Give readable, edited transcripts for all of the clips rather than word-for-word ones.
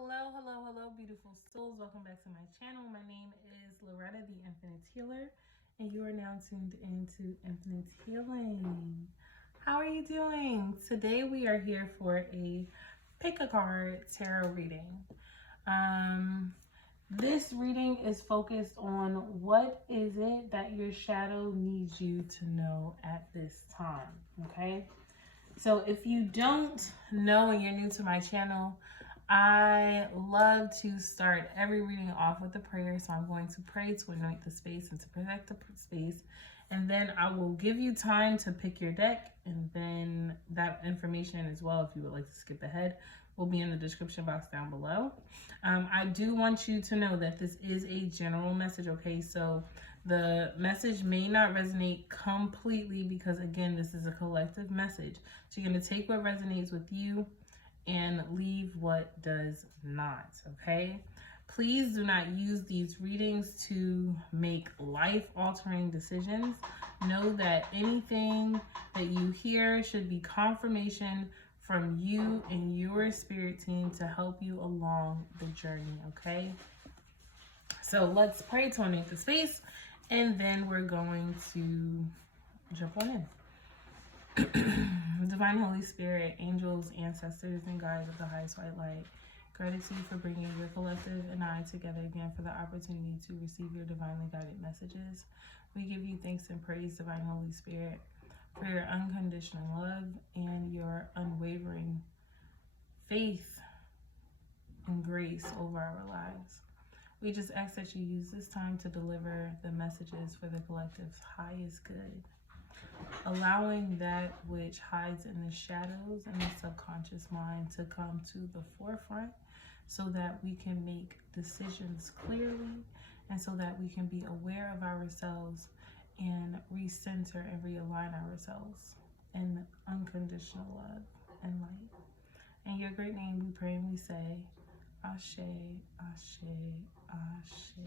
Hello, beautiful souls. Welcome back to my channel. My name is Loretta, the Infinite Healer, and you are now tuned into Infinite Healing. How are you doing? Today we are here for a pick a card tarot reading. This reading is focused on what is it that your shadow needs you to know at this time, okay? So if you don't know and you're new to my channel, I love to start every reading off with a prayer. So I'm going to pray to anoint the space and to protect the space. And then I will give you time to pick your deck. And then that information as well, if you would like to skip ahead, will be in the description box down below. I do want you to know that this is a general message, okay? So the message may not resonate completely because, again, this is a collective message. So you're going to take what resonates with you and leave what does not, okay? Please do not use these readings to make life-altering decisions. Know that anything that you hear should be confirmation from you and your spirit team to help you along the journey, okay? So let's pray to anoint the space, and then we're going to jump on in. Divine Holy Spirit, angels, ancestors, and guides of the highest white light, gratitude for bringing your collective and I together again for the opportunity to receive your divinely guided messages. We give you thanks and praise, Divine Holy Spirit, for your unconditional love and your unwavering faith and grace over our lives. We just ask that you use this time to deliver the messages for the collective's highest good, allowing that which hides in the shadows and the subconscious mind to come to the forefront so that we can make decisions clearly and so that we can be aware of ourselves and recenter and realign ourselves in unconditional love and light. In your great name we pray and we say, Ashe, Ashe, Ashe.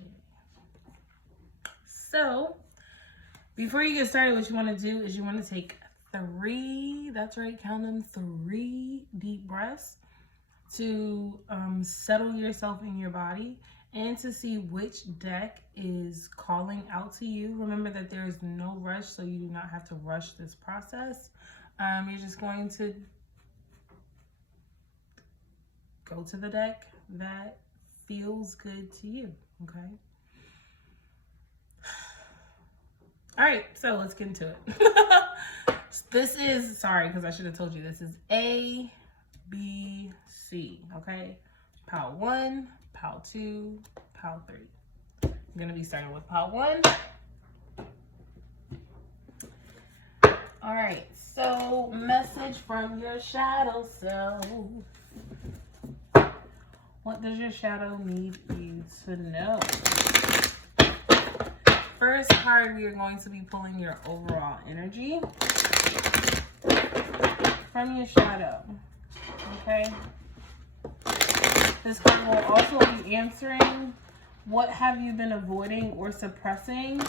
So, before you get started, what you want to do is you want to take 3, that's right, count them, 3 deep breaths to settle yourself in your body and to see which deck is calling out to you. Remember that there is no rush, so you do not have to rush this process. You're just going to go to the deck that feels good to you, okay? All right, so let's get into it. This is, sorry, because I should have told you, this is A, B, C, okay? Pile 1, pile 2, pile 3. I'm going to be starting with pile 1. All right, so message from your shadow self. What does your shadow need you to know? First card, we are going to be pulling your overall energy from your shadow, okay? This card will also be answering what have you been avoiding or suppressing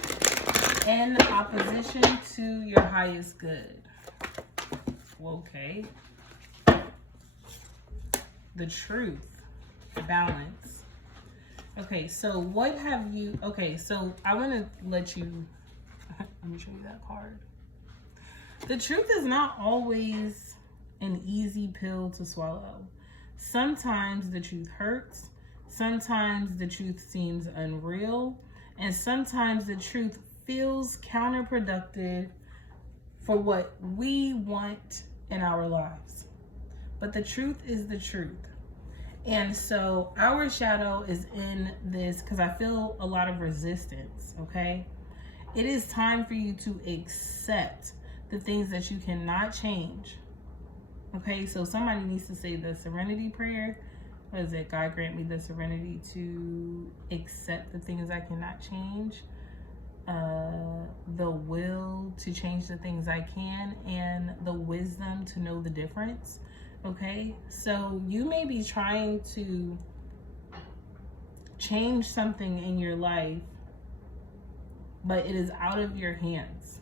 in opposition to your highest good. Okay. The truth, balance. Okay, so what have you, okay, so I want to let you, let me show you that card. The truth is not always an easy pill to swallow. Sometimes the truth hurts, sometimes the truth seems unreal, and sometimes the truth feels counterproductive for what we want in our lives. But the truth is the truth. And so our shadow is in this because I feel a lot of resistance, okay? It is time for you to accept the things that you cannot change, okay? So somebody needs to say the serenity prayer. What is it? God grant me the serenity to accept the things I cannot change, the will to change the things I can, and the wisdom to know the difference. Okay, so you may be trying to change something in your life, but it is out of your hands.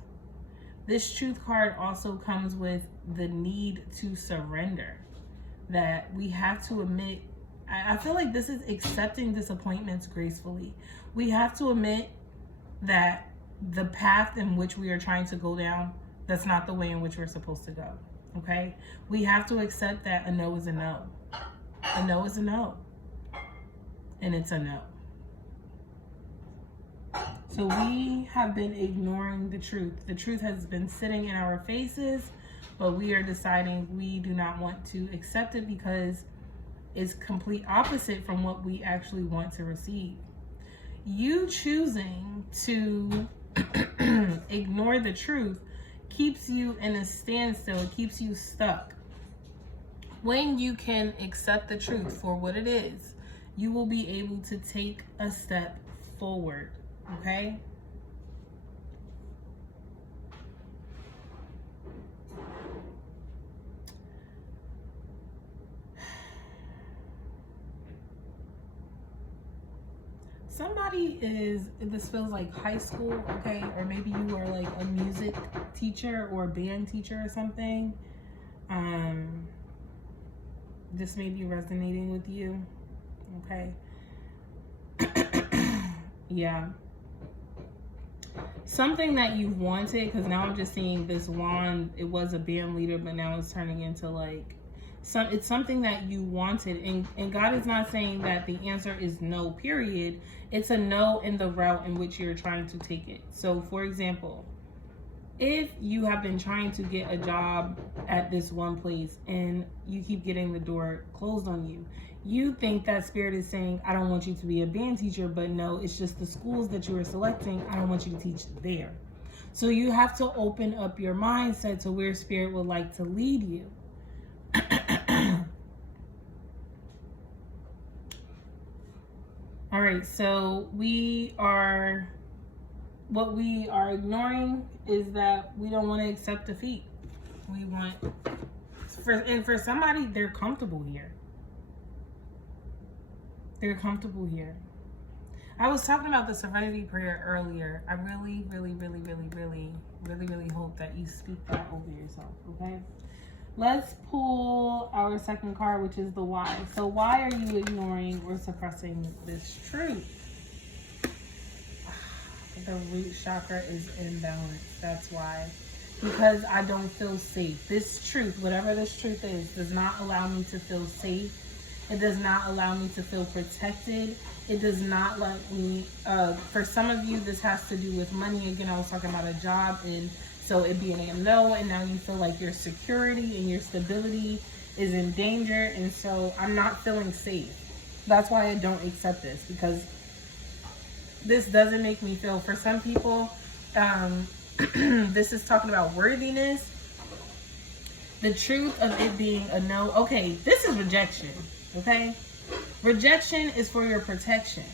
This truth card also comes with the need to surrender, that we have to admit I feel like this is accepting disappointments gracefully. We have to admit that the path in which we are trying to go down, that's not the way in which we're supposed to go. Okay? We have to accept that a no is a no. A no is a no. And it's a no. So we have been ignoring the truth. The truth has been sitting in our faces, but we are deciding we do not want to accept it because it's complete opposite from what we actually want to receive. You choosing to ignore the truth keeps you in a standstill. It keeps you stuck. When you can accept the truth for what it is, you will be able to take a step forward. Okay? This feels like high school, okay? Or maybe you are like a music teacher or a band teacher or something. This may be resonating with you, okay? Yeah. Something that you wanted, because now I'm just seeing this wand. It was a band leader, but now it's turning into like it's something that you wanted, and God is not saying that the answer is no, period. It's a no in the route in which you're trying to take it. So for example, if you have been trying to get a job at this one place and you keep getting the door closed on you, you think that spirit is saying, I don't want you to be a band teacher, but no, it's just the schools that you are selecting. I don't want you to teach there. So you have to open up your mindset to where spirit would like to lead you. All right, so what we are ignoring is that we don't want to accept defeat. For somebody, they're comfortable here. They're comfortable here. I was talking about the serenity prayer earlier. I really, really, really, really, really, really, really hope that you speak that over yourself, okay? Let's pull our second card, which is the why. So why are you ignoring or suppressing this truth? The root chakra is imbalanced. That's why. Because I don't feel safe. This truth, whatever this truth is, does not allow me to feel safe. It does not allow me to feel protected. It does not let me, for some of you, this has to do with money. Again, I was talking about a job, and so it being a no, and now you feel like your security and your stability is in danger, and so I'm not feeling safe. That's why I don't accept this, because this doesn't make me feel, for some people, this is talking about worthiness. The truth of it being a no, okay, this is rejection, okay? Rejection is for your protection.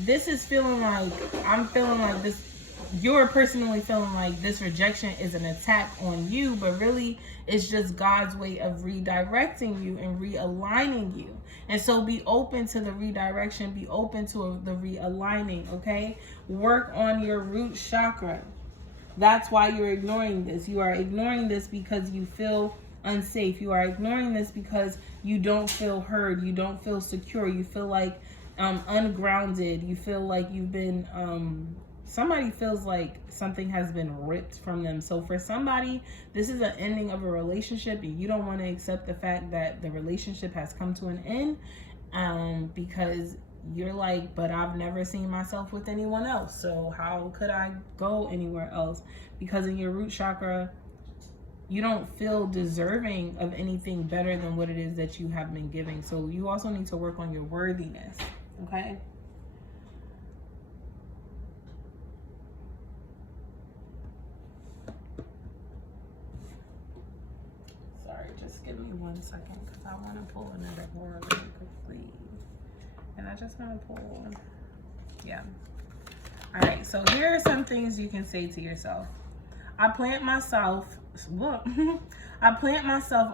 This is feeling like, I'm feeling like this, you're personally feeling like this rejection is an attack on you, but really it's just God's way of redirecting you and realigning you. And so be open to the redirection, be open to the realigning, okay? Work on your root chakra. That's why you're ignoring this. You are ignoring this because you feel unsafe. You are ignoring this because you don't feel heard. You don't feel secure. You feel like ungrounded. You feel like you've been, somebody feels like something has been ripped from them. So for somebody, this is an ending of a relationship, and you don't want to accept the fact that the relationship has come to an end, because you're like, but I've never seen myself with anyone else, so how could I go anywhere else? Because in your root chakra, you don't feel deserving of anything better than what it is that you have been giving. So you also need to work on your worthiness, okay? Sorry, just give me 1 second, because I want to pull another horror really quickly. And I just want to pull, yeah. All right, so here are some things you can say to yourself. I plant myself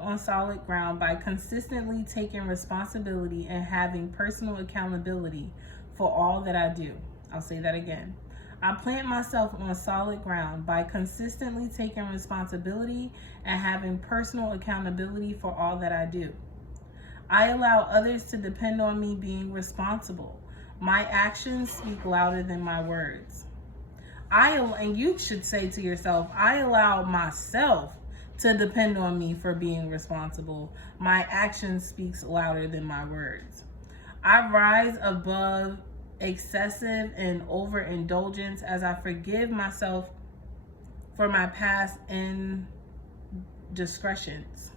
on solid ground by consistently taking responsibility and having personal accountability for all that I do. I'll say that again. I plant myself on solid ground by consistently taking responsibility and having personal accountability for all that I do. I allow others to depend on me being responsible. My actions speak louder than my words. And you should say to yourself, I allow myself to depend on me for being responsible. My action speaks louder than my words. I rise above excessive and overindulgence as I forgive myself for my past indiscretions.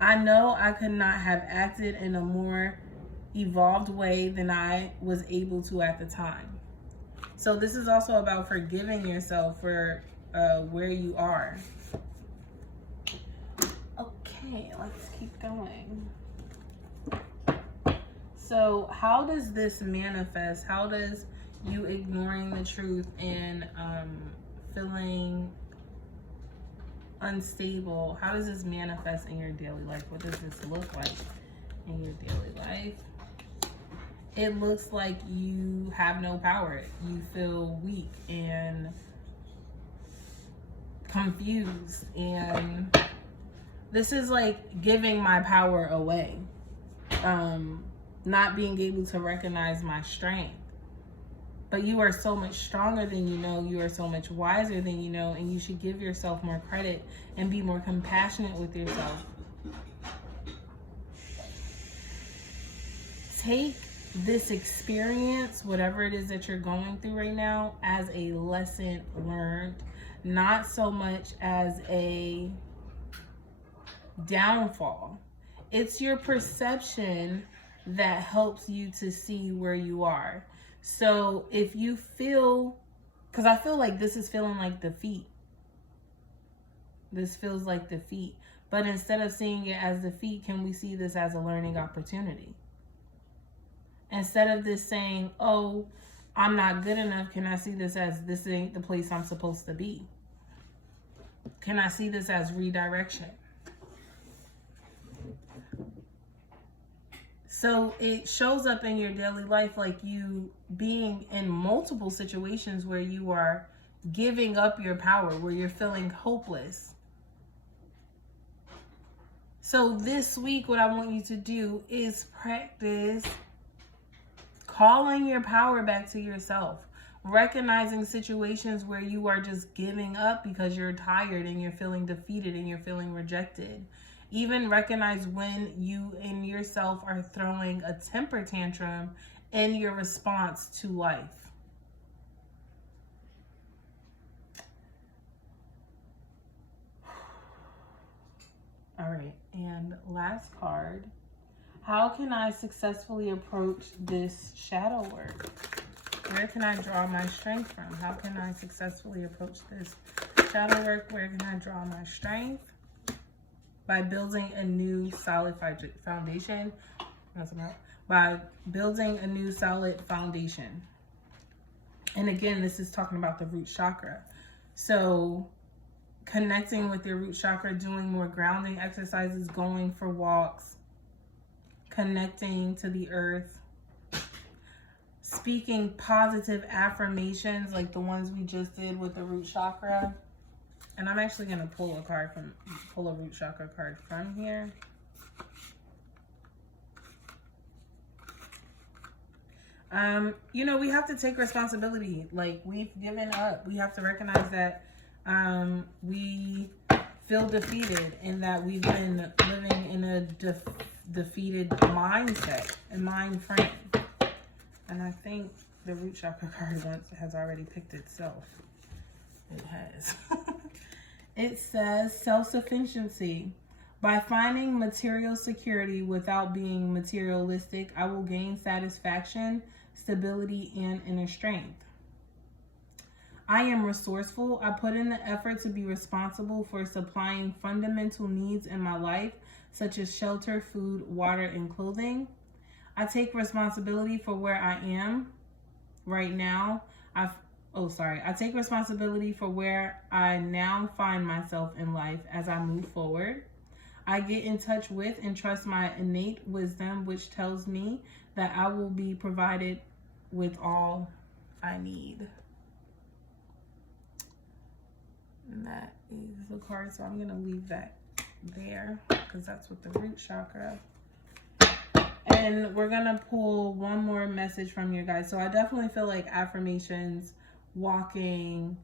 I know I could not have acted in a more evolved way than I was able to at the time. So this is also about forgiving yourself for where you are. Okay, let's keep going. So how does this manifest? How does you ignoring the truth and feeling unstable, how does this manifest in your daily life? What does this look like in your daily life? It looks like you have no power. You feel weak and confused, and this is like giving my power away. Not being able to recognize my strength. But you are so much stronger than you know. You are so much wiser than you know, and you should give yourself more credit and be more compassionate with yourself. Take this experience, whatever it is that you're going through right now, as a lesson learned, not so much as a downfall. It's your perception that helps you to see where you are. So if you feel, because I feel like this is feeling like defeat. This feels like defeat. But instead of seeing it as defeat, can we see this as a learning opportunity? Instead of this saying, oh, I'm not good enough, can I see this as this ain't the place I'm supposed to be? Can I see this as redirection? So it shows up in your daily life like you being in multiple situations where you are giving up your power, where you're feeling hopeless. So this week, what I want you to do is practice calling your power back to yourself. Recognizing situations where you are just giving up because you're tired and you're feeling defeated and you're feeling rejected. Even recognize when you in yourself are throwing a temper tantrum in your response to life. All right, and last card. How can I successfully approach this shadow work? Where can I draw my strength from? How can I successfully approach this shadow work? Where can I draw my strength? By building a new solid foundation. By building a new solid foundation. And again, this is talking about the root chakra. So connecting with your root chakra, doing more grounding exercises, going for walks, connecting to the earth, speaking positive affirmations like the ones we just did with the root chakra. And I'm actually going to pull a root chakra card from here. You know, we have to take responsibility. Like, we've given up. We have to recognize that we feel defeated and that we've been living in a defeated mindset and mind frame. And I think the root chakra card has already picked itself. It has. It says self-sufficiency. By finding material security without being materialistic, I will gain satisfaction, stability, and inner strength. I am resourceful. I put in the effort to be responsible for supplying fundamental needs in my life, such as shelter, food, water, and clothing. I take responsibility for where I am right now. I take responsibility for where I now find myself in life as I move forward. I get in touch with and trust my innate wisdom, which tells me that I will be provided with all I need. And that is the card, so I'm going to leave that there because that's with the root chakra. And we're going to pull one more message from your guys. So I definitely feel like affirmations, walking,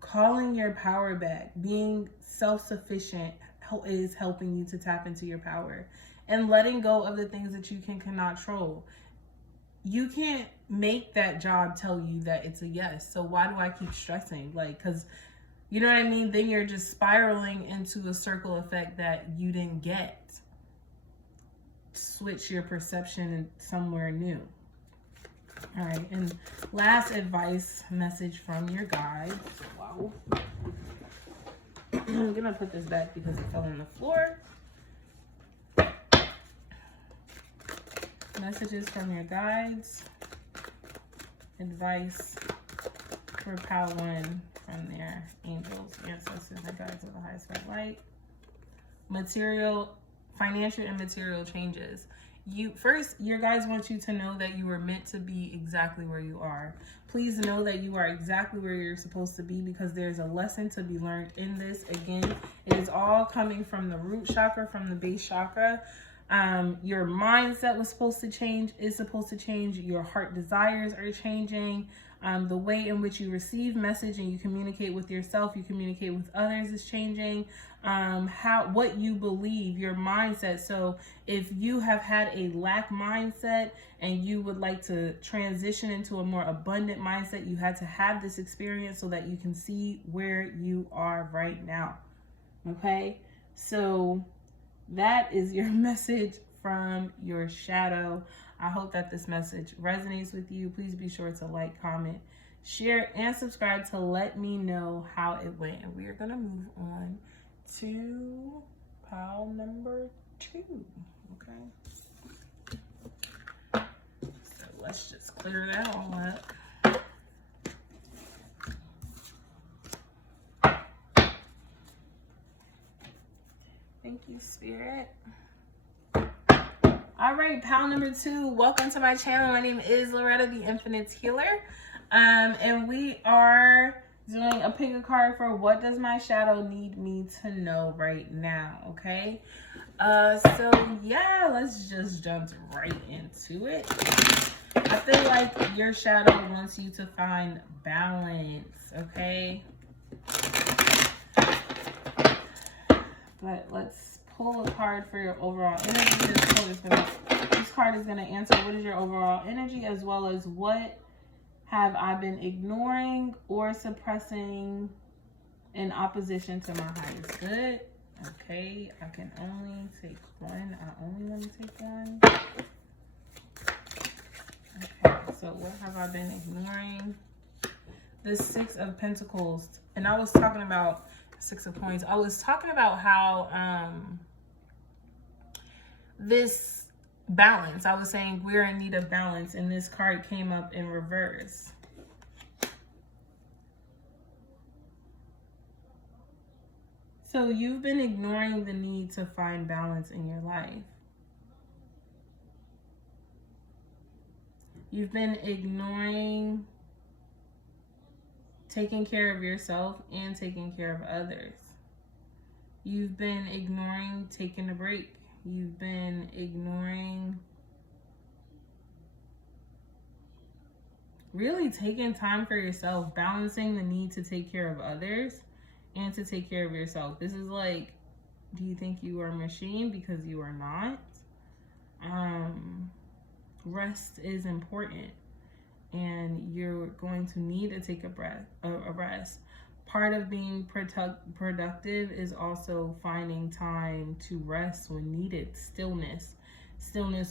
calling your power back, being self-sufficient is helping you to tap into your power, and letting go of the things that you cannot control. You can't make that job tell you that it's a yes. So why do I keep stressing? Like, because you know what I mean? Then you're just spiraling into a circle effect that you didn't get. Switch your perception somewhere new. All right, and last advice message from your guides. Wow. I'm gonna put this back because it fell on the floor. Messages from your guides. Advice for Pal 1 from their angels, ancestors, and guides of the highest light. Material, financial and material changes. Your guides want you to know that you were meant to be exactly where you are. Please know that you are exactly where you're supposed to be, because there's a lesson to be learned in this. Again, it is all coming from the root chakra, from the base chakra. Your mindset was supposed to change, is supposed to change. Your heart desires are changing. The way in which you receive message and you communicate with yourself, you communicate with others is changing. What you believe, your mindset. So if you have had a lack mindset and you would like to transition into a more abundant mindset, you had to have this experience so that you can see where you are right now. Okay, so that is your message from your shadow. I hope that this message resonates with you. Please be sure to like, comment, share, and subscribe to let me know how it went. And we are going to move on to pile number 2. Okay. So let's just clear that all up. Thank you, Spirit. All right, pile number 2. Welcome to my channel. My name is Loretta, the Infinite Healer. And we are doing a pick a card for what does my shadow need me to know right now, okay? So yeah, let's just jump right into it. I feel like your shadow wants you to find balance, okay? But let's pull a card for your overall energy. This card is going to answer what is your overall energy, as well as what have I been ignoring or suppressing in opposition to my highest good. Okay, I can only take one. I only want to take one. Okay, so what have I been ignoring? The 6 of Pentacles. And I was talking about 6 of Coins. I was talking about how this balance, I was saying we're in need of balance, and this card came up in reverse. So you've been ignoring the need to find balance in your life. You've been ignoring taking care of yourself and taking care of others. You've been ignoring taking a break. You've been ignoring really taking time for yourself, balancing the need to take care of others and to take care of yourself. This is like, do you think you are a machine? Because you are not. Rest is important, and you're going to need to take a rest. Part of being productive is also finding time to rest when needed. Stillness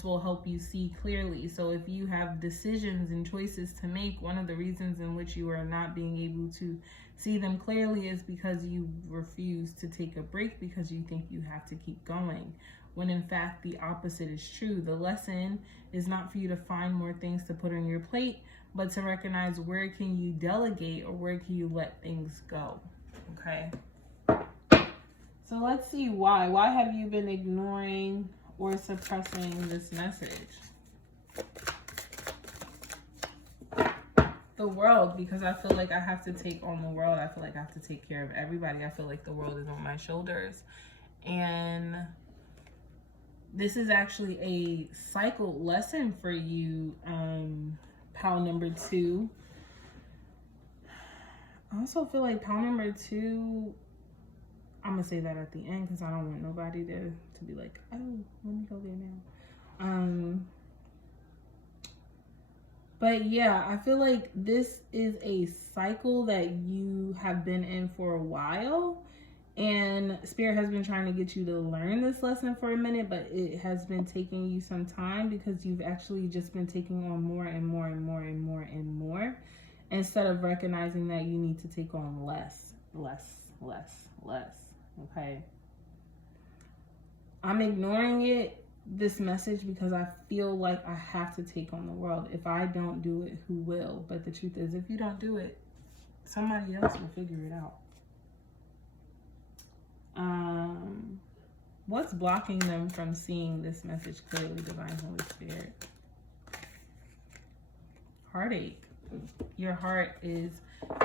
will help you see clearly. So if you have decisions and choices to make, one of the reasons in which you are not being able to see them clearly is because you refuse to take a break, because you think you have to keep going, when in fact the opposite is true. The lesson is not for you to find more things to put on your plate, but to recognize where can you delegate or where can you let things go, okay? So let's see why. Why have you been ignoring or suppressing this message? The world, because I feel like I have to take on the world. I feel like I have to take care of everybody. I feel like the world is on my shoulders. And this is actually a cycle lesson for you, pal number 2. I also feel like pal number 2, I'm going to say that at the end because I don't want nobody to be like, oh, let me go there now. But yeah, I feel like this is a cycle that you have been in for a while. And Spirit has been trying to get you to learn this lesson for a minute, but it has been taking you some time because you've actually just been taking on more and more and more and more and more, instead of recognizing that you need to take on less. Okay? I'm ignoring this message because I feel like I have to take on the world. If I don't do it, who will? But the truth is, if you don't do it, somebody else will figure it out. What's blocking them from seeing this message clearly, Divine Holy Spirit? Heartache. Your heart is,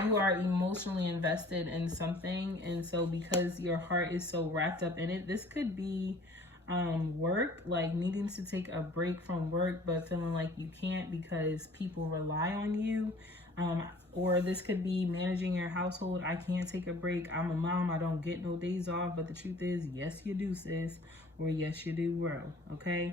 you are emotionally invested in something, and so because your heart is so wrapped up in it, this could be work, like needing to take a break from work but feeling like you can't because people rely on you. Or this could be managing your household. I can't take a break. I'm a mom. I don't get no days off. But the truth is, yes, you do, sis. Or yes, you do, bro. Okay?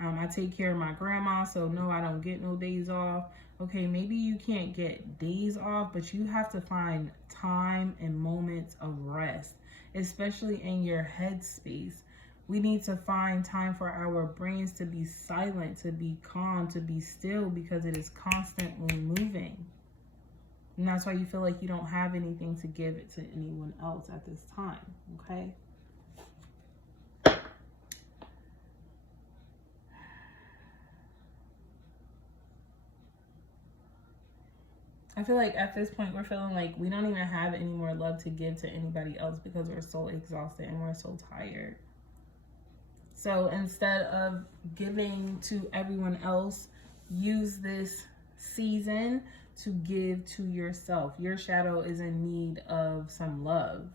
I take care of my grandma, so no, I don't get no days off. Okay, maybe you can't get days off, but you have to find time and moments of rest, especially in your head space. We need to find time for our brains to be silent, to be calm, to be still, because it is constantly moving. And that's why you feel like you don't have anything to give it to anyone else at this time, okay? I feel like at this point, we're feeling like we don't even have any more love to give to anybody else because we're so exhausted and we're so tired. So instead of giving to everyone else, use this season to give to yourself. Your shadow is in need of some love.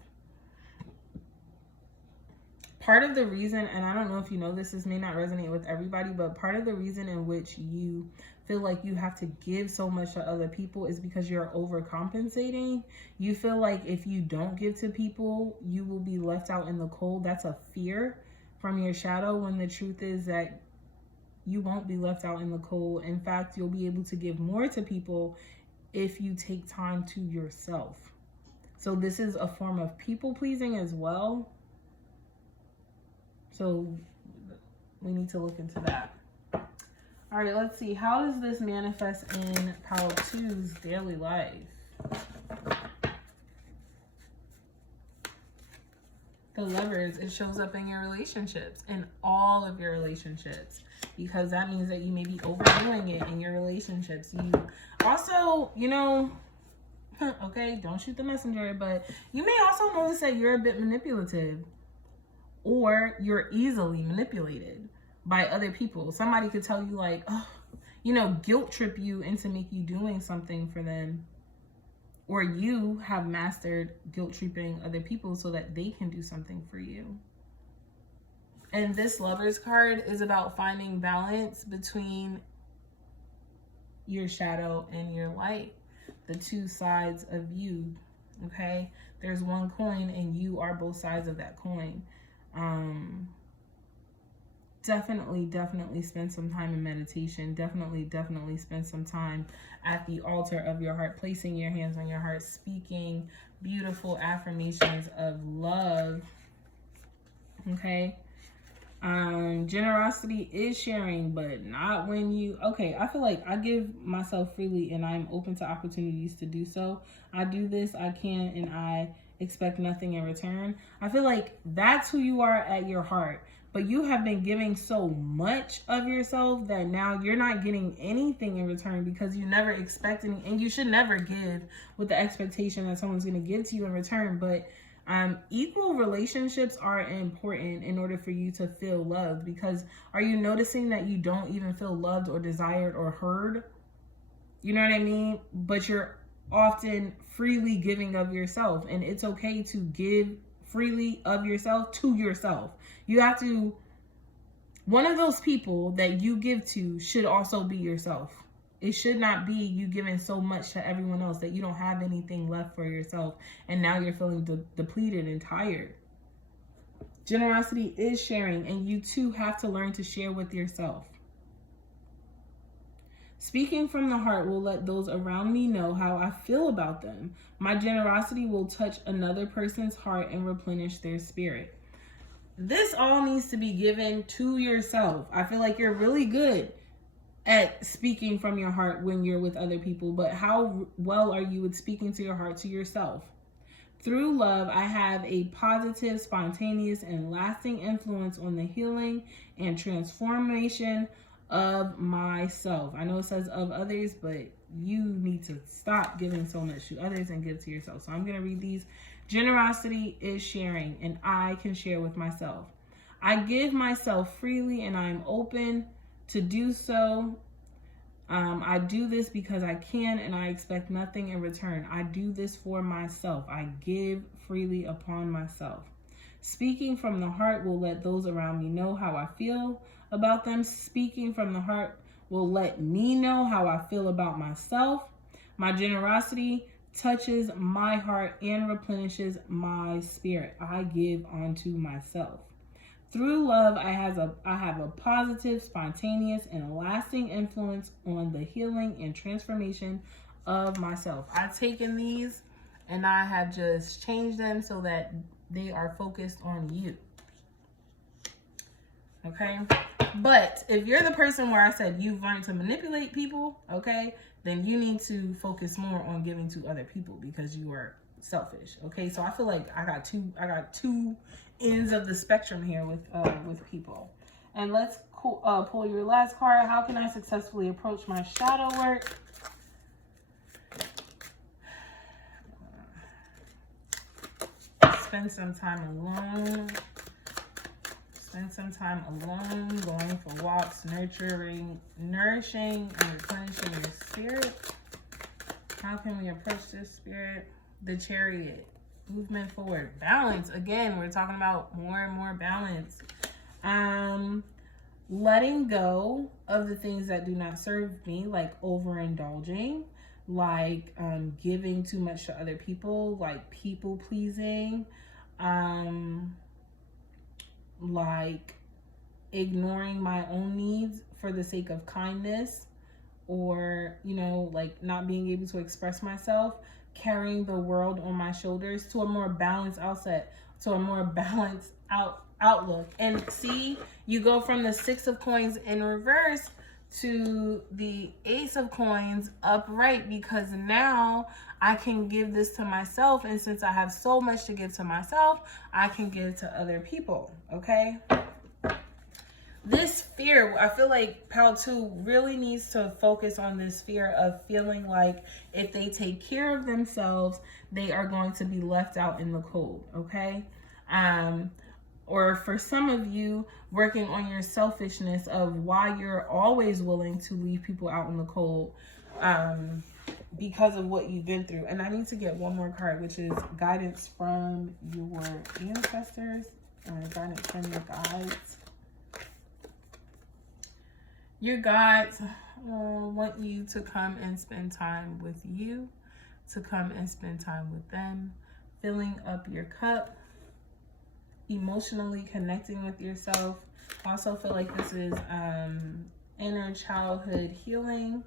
Part of the reason, and I don't know if you know this may not resonate with everybody, but part of the reason in which you feel like you have to give so much to other people is because you're overcompensating. You feel like if you don't give to people, you will be left out in the cold. That's a fear from your shadow, when the truth is that you won't be left out in the cold. In fact, you'll be able to give more to people if you take time to yourself. So this is a form of people pleasing as well. So we need to look into that. All right, let's see. How does this manifest in Pal 2's daily life? The Lovers, it shows up in your relationships, in all of your relationships, because that means that you may be overdoing it in your relationships. You also, okay, don't shoot the messenger, but you may also notice that you're a bit manipulative, or you're easily manipulated by other people. Somebody could tell you like, guilt trip you into make you doing something for them. Or you have mastered guilt tripping other people so that they can do something for you. And this Lovers card is about finding balance between your shadow and your light. The two sides of you, okay? There's one coin and you are both sides of that coin. Definitely spend some time in meditation. Definitely spend some time at the altar of your heart, placing your hands on your heart, speaking beautiful affirmations of love. Okay. Generosity is sharing, but not when you, I feel like I give myself freely and I'm open to opportunities to do so. I do this, I can, and I expect nothing in return. I feel like that's who you are at your heart. But you have been giving so much of yourself that now you're not getting anything in return because you never expect any, and you should never give with the expectation that someone's going to give to you in return. But equal relationships are important in order for you to feel loved, because are you noticing that you don't even feel loved or desired or heard? You know what I mean? But you're often freely giving of yourself, and it's okay to give freely of yourself to yourself. You have to one of those people that you give to should also be yourself. It should not be you giving so much to everyone else that you don't have anything left for yourself, and now you're feeling depleted and tired. Generosity is sharing, and you too have to learn to share with yourself. Speaking from the heart will let those around me know how I feel about them. My generosity will touch another person's heart and replenish their spirit. This all needs to be given to yourself. I feel like you're really good at speaking from your heart when you're with other people, but how well are you with speaking to your heart to yourself? Through love, I have a positive, spontaneous, and lasting influence on the healing and transformation of myself. I know it says of others, but you need to stop giving so much to others and give to yourself. So I'm going to read these. Generosity is sharing, and I can share with myself. I give myself freely, and I'm open to do so. I do this because I can, and I expect nothing in return. I do this for myself. I give freely upon myself. Speaking from the heart will let those around me know how I feel about them. Speaking from the heart will let me know how I feel about myself. My generosity touches my heart and replenishes my spirit. I give unto myself. Through love, I have a positive, spontaneous, and lasting influence on the healing and transformation of myself. I've taken these and I have just changed them so that they are focused on you. Okay? But if you're the person where I said you've learned to manipulate people, okay, then you need to focus more on giving to other people because you are selfish. Okay? So I feel like I got two ends of the spectrum here with people. And let's pull your last card. How can I successfully approach my shadow work? Spend some time alone. Spend some time alone, going for walks, nourishing, and replenishing your spirit. How can we approach this spirit? The Chariot. Movement forward. Balance. Again, we're talking about more and more balance. Letting go of the things that do not serve me, like overindulging, like giving too much to other people, like people pleasing, like ignoring my own needs for the sake of kindness, or, you know, like not being able to express myself, carrying the world on my shoulders, to a more balanced outset, to a more balanced outlook. And see, you go from the 6 of coins in reverse to the Ace of coins upright, because now I can give this to myself, and since I have so much to give to myself, I can give to other people. Okay, this fear, I feel like Pal 2 really needs to focus on this fear of feeling like if they take care of themselves, they are going to be left out in the cold. Okay, or for some of you, working on your selfishness of why you're always willing to leave people out in the cold, because of what you've been through. And I need to get one more card, which is guidance from your ancestors, guidance from your guides. Your guides want you to come and spend time with you, to come and spend time with them, filling up your cup, emotionally connecting with yourself. I also feel like this is inner childhood healing.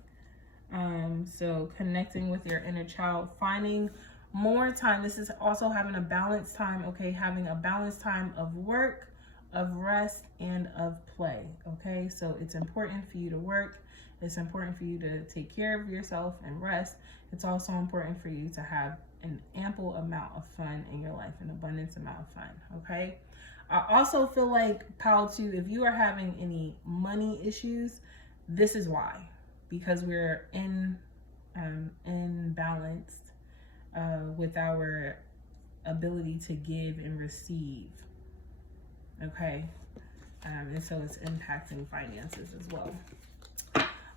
So connecting with your inner child, finding more time. This is also having a balanced time, okay? Having a balanced time of work, of rest, and of play, okay? So it's important for you to work. It's important for you to take care of yourself and rest. It's also important for you to have an ample amount of fun in your life, an abundance amount of fun, okay? I also feel like, Pal 2, if you are having any money issues, this is why. Because we're imbalanced with our ability to give and receive, okay? And so it's impacting finances as well.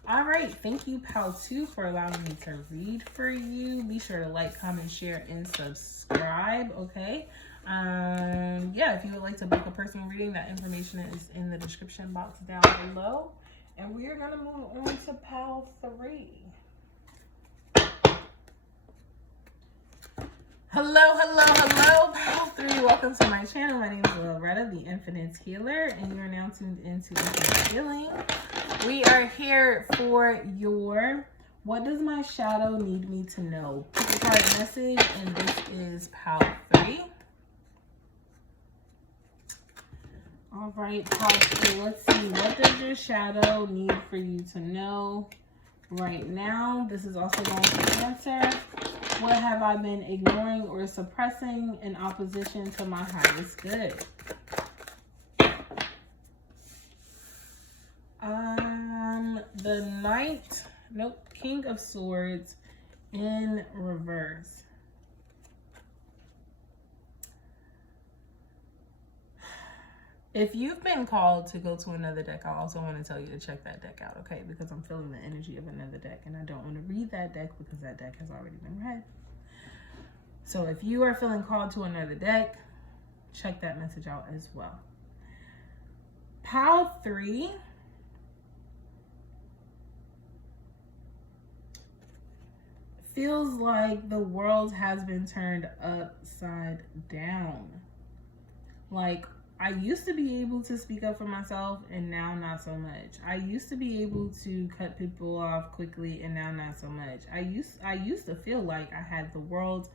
All right, thank you, Pal 2, for allowing me to read for you. Be sure to like, comment, share, and subscribe, okay? Yeah, if you would like to book a personal reading, that information is in the description box down below. And we are going to move on to pile 3. Hello, pile 3. Welcome to my channel. My name is Loretta, the Infinite Healer, and you are now tuned into Infinite Healing. We are here for your What Does My Shadow Need Me to Know? Pick a card message, and this is pile 3. All right, pile 3. Let's see. What does your shadow need for you to know right now? This is also going to answer. What have I been ignoring or suppressing in opposition to my highest good? The Knight, King of Swords in reverse. If you've been called to go to another deck, I also want to tell you to check that deck out, okay? Because I'm feeling the energy of another deck, and I don't want to read that deck because that deck has already been read. So if you are feeling called to another deck, check that message out as well. Pile 3. Feels like the world has been turned upside down. Like, I used to be able to speak up for myself, and now not so much. I used to be able to cut people off quickly, and now not so much. I used to feel like I had the world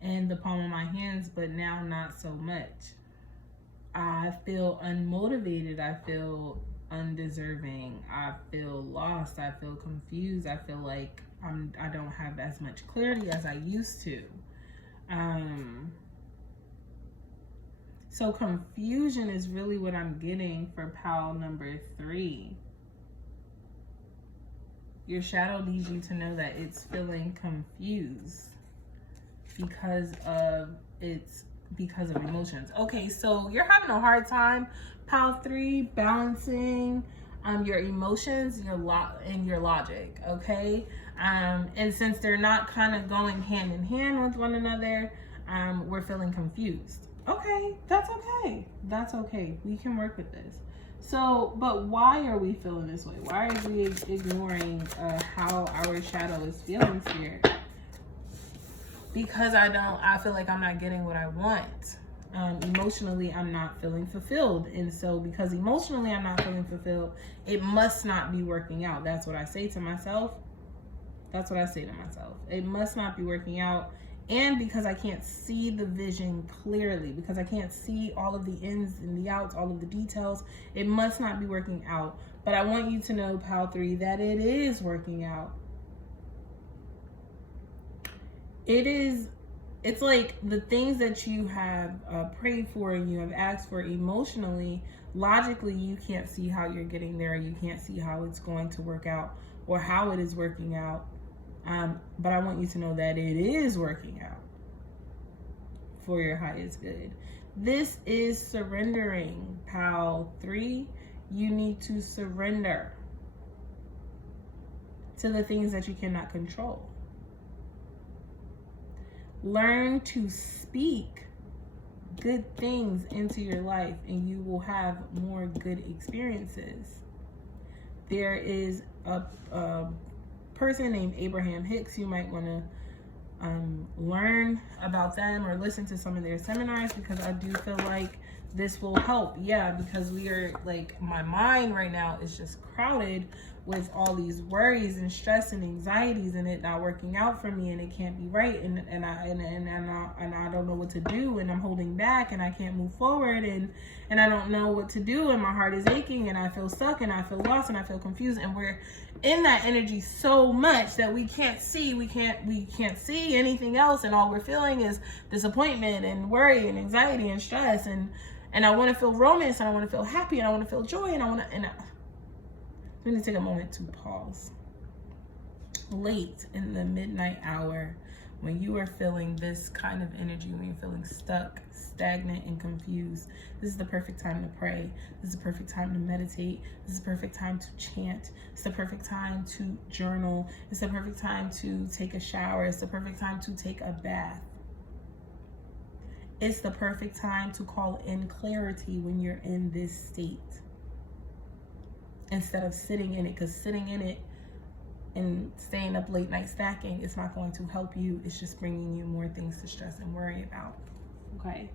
in the palm of my hands, but now not so much. I feel unmotivated. I feel undeserving. I feel lost. I feel confused. I feel like I don't have as much clarity as I used to. So confusion is really what I'm getting for pile number 3. Your shadow needs you to know that it's feeling confused because of emotions. Okay, so you're having a hard time, pile 3, balancing your emotions, and your logic, okay? And since they're not kind of going hand in hand with one another, we're feeling confused. Okay, that's okay. That's okay. We can work with this. So, but why are we feeling this way? Why are we ignoring how our shadow is feeling here? Because I feel like I'm not getting what I want. Emotionally, I'm not feeling fulfilled. And so because emotionally I'm not feeling fulfilled, it must not be working out. That's what I say to myself. It must not be working out. And because I can't see the vision clearly, because I can't see all of the ins and the outs, all of the details, it must not be working out. But I want you to know, pile 3, that it is working out. It's like the things that you have prayed for and you have asked for emotionally, logically, you can't see how you're getting there. You can't see how it's going to work out or how it is working out. But I want you to know that it is working out for your highest good. This is surrendering, pile 3. You need to surrender to the things that you cannot control. Learn to speak good things into your life, and you will have more good experiences. There is a person named Abraham Hicks. You might want to learn about them or listen to some of their seminars, because I do feel like this will help. Yeah, because we are like, my mind right now is just crowded with all these worries and stress and anxieties, and it not working out for me, and it can't be right, and I don't know what to do, and I'm holding back, and I can't move forward, and I don't know what to do, and my heart is aching, and I feel stuck, and I feel lost, and I feel confused, and we're in that energy so much that we can't see anything else, and all we're feeling is disappointment and worry and anxiety and stress, and I want to feel romance, and I want to feel happy, and I want to feel joy, and I'm going to take a moment to pause. Late in the midnight hour, when you are feeling this kind of energy, when you're feeling stuck, stagnant, and confused, this is the perfect time to pray. This is the perfect time to meditate. This is the perfect time to chant. It's the perfect time to journal. It's the perfect time to take a shower. It's the perfect time to take a bath. it's the perfect time to call in clarity when you're in this state, instead of sitting in it, because sitting in it and staying up late night stacking is not going to help you. It's just bringing you more things to stress and worry about. Okay.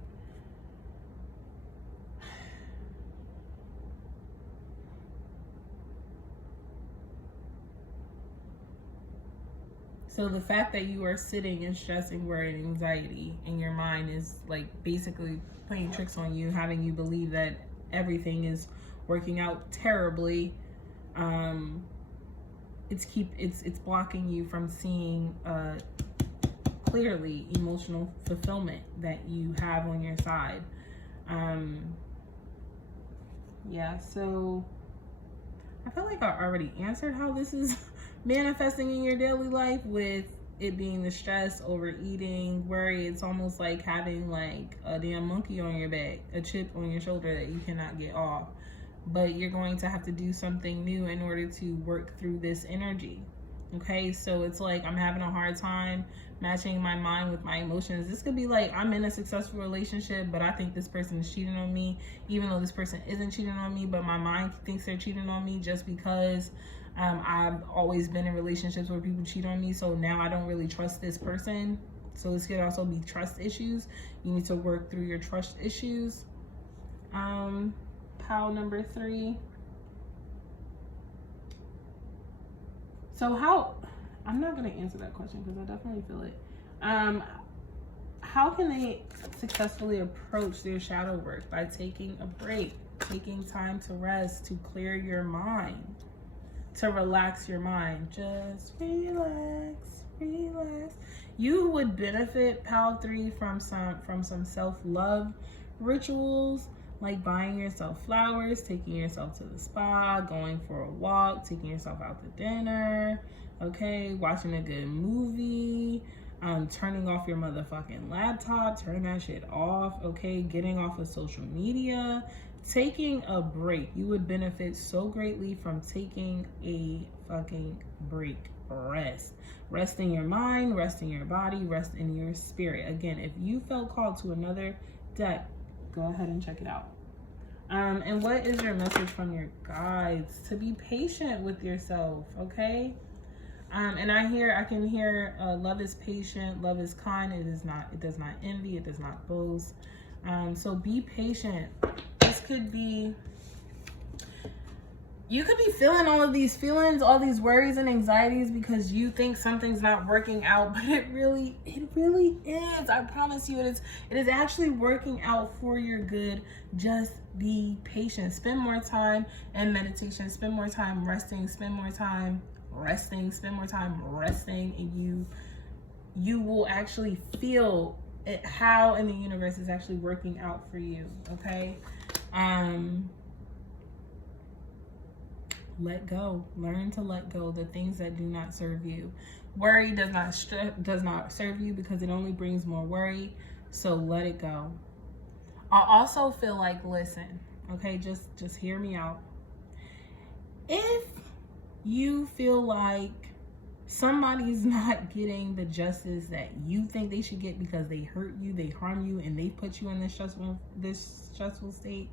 So the fact that you are sitting in stress and worry and anxiety, and your mind is like basically playing tricks on you, having you believe that everything is working out terribly, it's blocking you from seeing clearly emotional fulfillment that you have on your side. Yeah, so I feel like I already answered how this is manifesting in your daily life, with it being the stress, overeating, worry. It's almost like having like a damn monkey on your back, a chip on your shoulder that you cannot get off. But you're going to have to do something new in order to work through this energy. Okay, so it's like I'm having a hard time matching my mind with my emotions. This could be like I'm in a successful relationship, but I think this person is cheating on me, even though this person isn't cheating on me, but my mind thinks they're cheating on me just because I've always been in relationships where people cheat on me. So now I don't really trust this person. So this could also be trust issues. You need to work through your trust issues. Pile number 3. So I'm not going to answer that question because I definitely feel it. How can they successfully approach their shadow work? By taking a break, taking time to rest, to clear your mind, to relax your mind. Just relax. You would benefit, Pile 3, from some self-love rituals, like buying yourself flowers, taking yourself to the spa, going for a walk, taking yourself out to dinner, okay, watching a good movie, turning off your motherfucking laptop, turn that shit off, okay, getting off of social media, taking a break. You would benefit so greatly from taking a fucking break. Rest in your mind, rest in your body, rest in your spirit. Again, if you felt called to another deck, go ahead and check it out. And what is your message from your guides? To be patient with yourself, okay? And I can hear love is patient, love is kind, it does not envy, it does not boast. So be patient. This could be, you could be feeling all of these feelings, all these worries and anxieties because you think something's not working out, but it really is. I promise you, it is actually working out for your good. Just be patient. Spend more time in meditation, spend more time resting, spend more time resting, and you will actually feel it, how in the universe is actually working out for you. Okay. Let go. Learn to let go the things that do not serve you. Worry does not serve you because it only brings more worry. So let it go. I also feel like, listen, okay, just hear me out. If you feel like somebody's not getting the justice that you think they should get because they hurt you, they harm you, and they put you in this stressful state,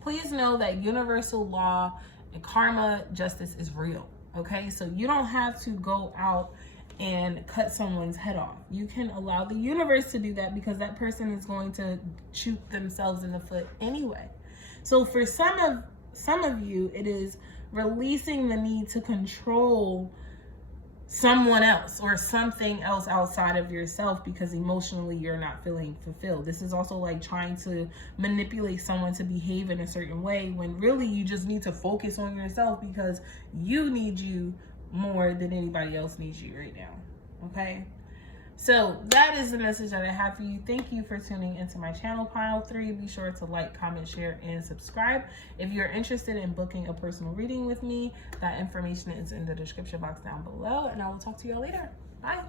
please know that universal law and karma justice is real. Okay, so you don't have to go out and cut someone's head off. You can allow the universe to do that because that person is going to shoot themselves in the foot anyway. So for some of you, it is releasing the need to control someone else or something else outside of yourself because emotionally you're not feeling fulfilled. This is also like trying to manipulate someone to behave in a certain way when really you just need to focus on yourself because you need you more than anybody else needs you right now. Okay, so that is the message that I have for you. Thank you for tuning into my channel, Pile 3. Be sure to like, comment, share, and subscribe. If you're interested in booking a personal reading with me, that information is in the description box down below, and I will talk to you all later. Bye.